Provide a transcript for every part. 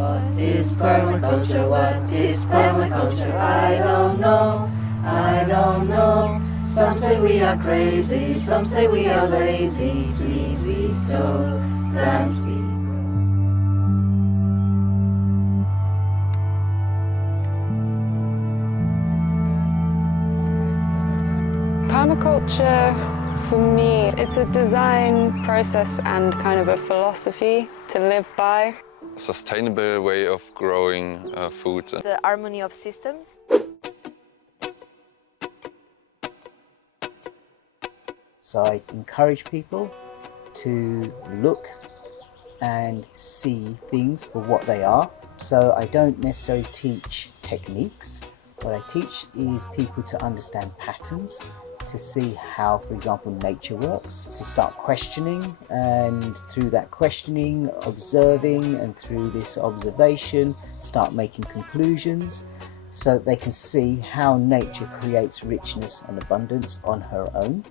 What is permaculture? What is permaculture? I don't know. I don't know. Some say we are crazy, some say we are lazy. Seeds we sow, plants we grow. Permaculture, for me, it's a design process and kind of a philosophy to live by. A sustainable way of growing food. The harmony of systems. So I encourage people to look and see things for what they are. So I don't necessarily teach techniques. What I teach is people to understand patterns, to see how, for example, nature works, to start questioning, and through that questioning, observing, and through this observation, start making conclusions so that they can see how nature creates richness and abundance on her own.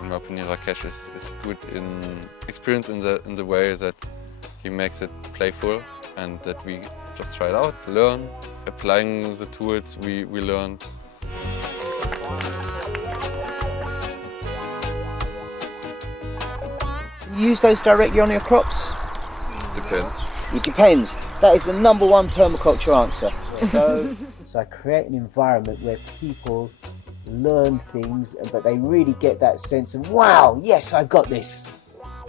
In my opinion, Rakesh is good in experience in the way that he makes it playful and that we just try it out, learn, applying the tools we learned. You use those directly on your crops? Depends. It depends. That is the number one permaculture answer. So I create an environment where people learn things, but they really get that sense of, wow, yes, I've got this.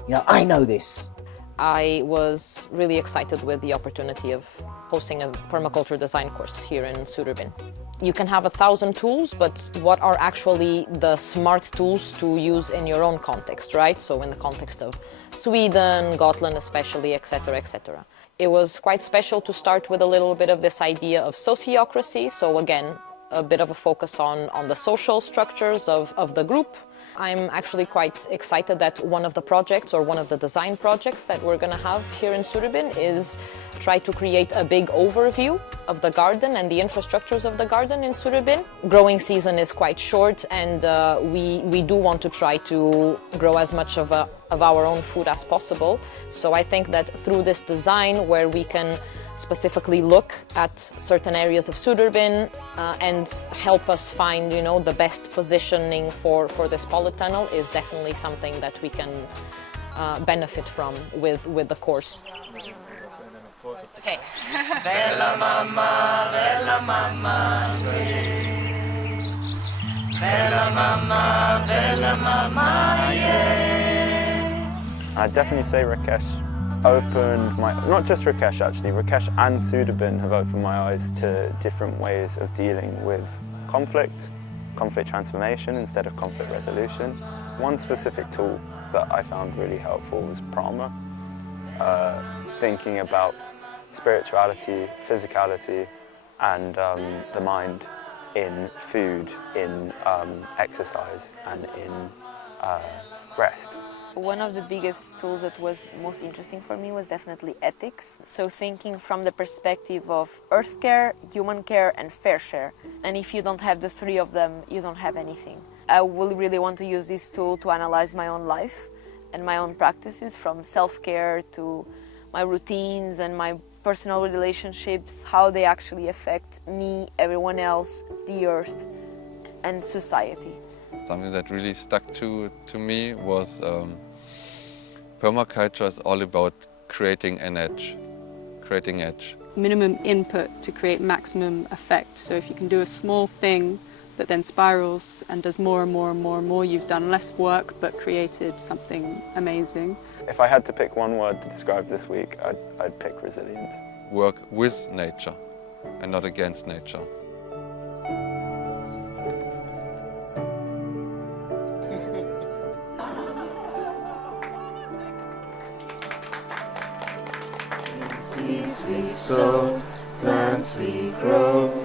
You know, I know this. I was really excited with the opportunity of hosting a permaculture design course here in Suderbin. You can have 1,000 tools, but what are actually the smart tools to use in your own context, right? So in the context of Sweden, Gotland especially, etc., etc. It was quite special to start with a little bit of this idea of sociocracy. So again, a bit of a focus on the social structures of the group. I'm actually quite excited that one of the projects or one of the design projects that we're going to have here in Suderbin is try to create a big overview of the garden and the infrastructures of the garden in Suderbin. Growing season is quite short, and we do want to try to grow as much of our own food as possible. So I think that through this design, where we can specifically look at certain areas of Suderbin and help us find, you know, the best positioning for this polytunnel is definitely something that we can benefit from with the course. Okay. Bella mamma, bella mamma, bella mamma, yeah. I'd definitely say Rakesh opened my, not just Rakesh actually, Rakesh and Suderbin have opened my eyes to different ways of dealing with conflict transformation instead of conflict resolution. One specific tool that I found really helpful was Prana, thinking about spirituality, physicality, and the mind in food, in exercise, and in rest. One of the biggest tools that was most interesting for me was definitely ethics. So thinking from the perspective of earth care, human care, and fair share. And if you don't have the three of them, you don't have anything. I will really want to use this tool to analyze my own life and my own practices, from self-care to my routines and my personal relationships, how they actually affect me, everyone else, the earth, and society. Something that really stuck to me was permaculture is all about creating an edge, Minimum input to create maximum effect. So if you can do a small thing that then spirals and does more and more and more and more, you've done less work but created something amazing. If I had to pick one word to describe this week, I'd pick resilience. Work with nature and not against nature. Seeds we sow, plants we grow.